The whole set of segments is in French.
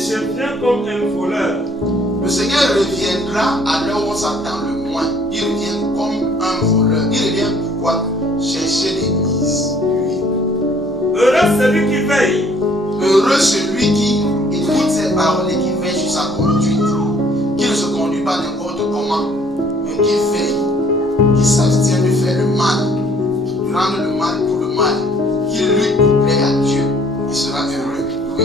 je viens comme un voleur. Le Seigneur reviendra à l'heure où on s'attend le moins. Il revient comme un voleur. Il revient pourquoi? Chercher des mises. Heureux celui qui veille. Heureux celui qui écoute ses paroles et qui veille sur sa conduite. Qui ne se conduit pas n'importe comment, mais qui veille, qui s'abstient de faire le mal, de rendre le mal pour le mal, qui lutte pour plaire à Dieu. Il sera heureux. Oui.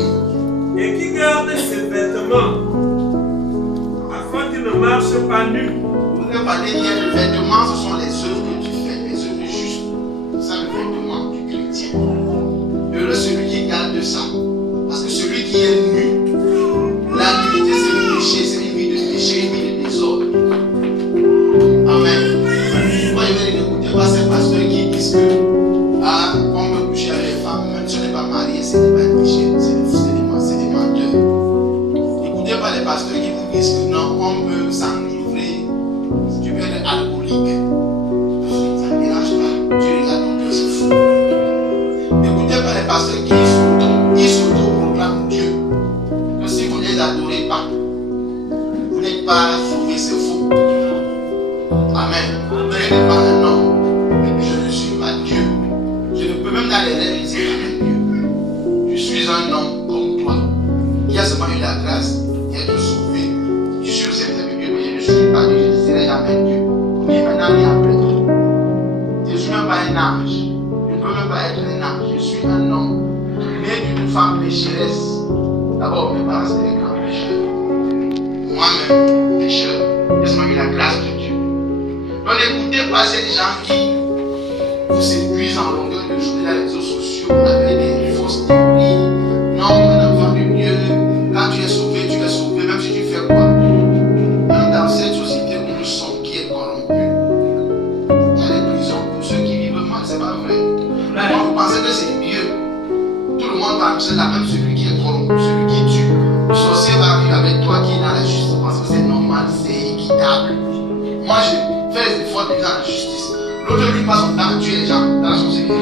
Et qui garde ses vêtements, afin qu'il ne marche pas nu. Vous ne parlez hier, le vêtement, ce sont les œuvres que tu fais, les œuvres justes. C'est ça le vêtement du chrétien. Heureux celui qui garde ça. Parce que celui qui est nu, la nudité c'est le péché, c'est une vie de péché, une vie de désordre. Amen. Moi je n'écoutez pas ces pasteurs qui disent que on peut coucher avec les femmes, même si on n'est pas marié, ce n'est pas un péché, c'est des menteurs. N'écoutez pas les pasteurs qui vous disent que non, on peut s'enivrer, tu peux être alcoolique. Ça ne dérange pas. Dieu regarde ton cœur, c'est fou. N'écoutez pas les pasteurs qui s'auto-proclament Dieu. Que si vous ne les adorez pas, vous n'êtes pas sauvés, c'est faux. Amen. Dieu n'est pas un homme. Je ne suis pas Dieu. Je ne peux même dans les rêves dire Dieu. Je suis un homme comme toi, qui a seulement eu la grâce d'être sauvé. Je suis le Seigneur de Dieu, mais je ne suis pas Dieu. Je ne serai jamais Dieu. Ni maintenant ni après. Je ne suis même pas un ange. Je ne peux même pas être un ange. Je suis un homme né d'une femme pécheresse. D'abord, mes parents étaient des grands pécheurs. Moi-même, pécheur. J'ai seulement eu la grâce de Dieu. Donc n'écoutez pas ces gens qui vous séduisent en longueur de journée dans les réseaux sociaux avec des fausses théories. Non, un enfant de Dieu, quand tu es sauvé, même si tu fais quoi. Même dans cette société où nous sommes, qui est corrompue, il y a des prisons pour ceux qui vivent mal, c'est pas vrai. Donc vous pensez que c'est mieux. Tout le monde va amuser là, même celui qui est corrompu, celui qui tue. Le sorcier va vivre avec toi qui est dans la justice parce que c'est normal, c'est équitable. Moi je fais les efforts de vivre dans la justice. L'autre lui passe son temps à tuer les gens dans la société.